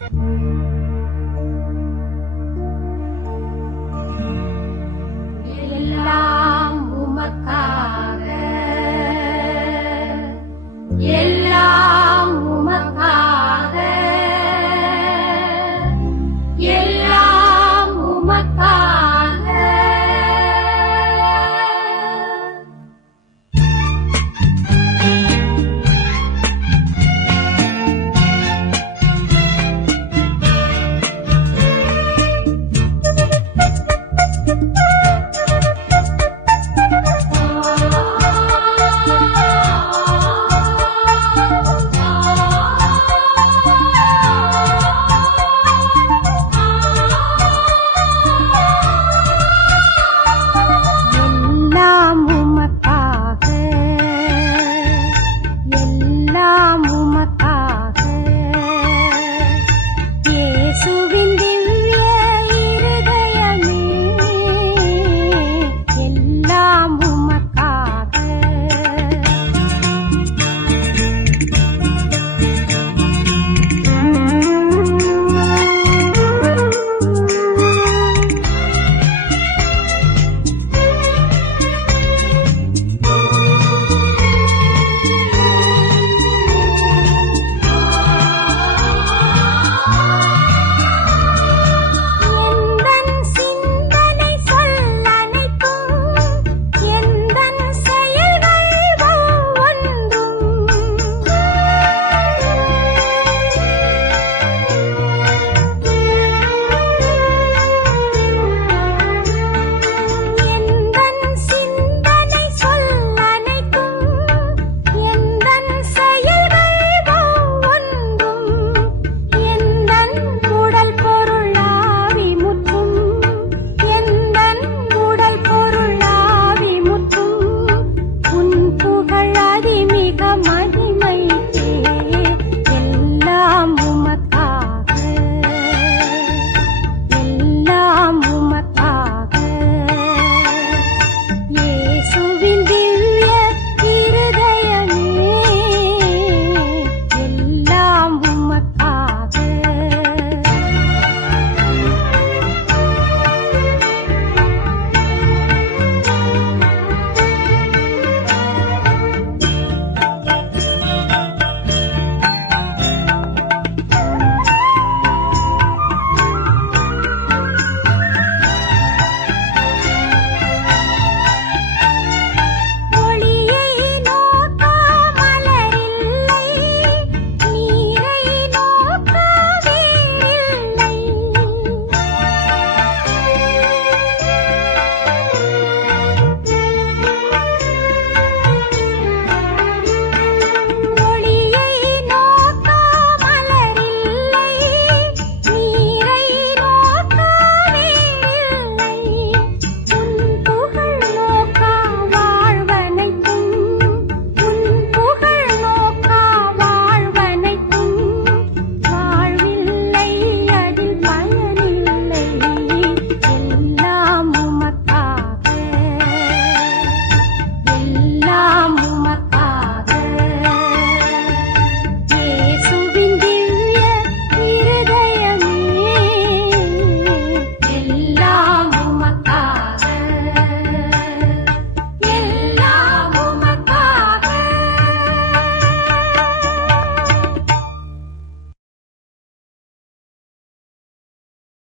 Thank you.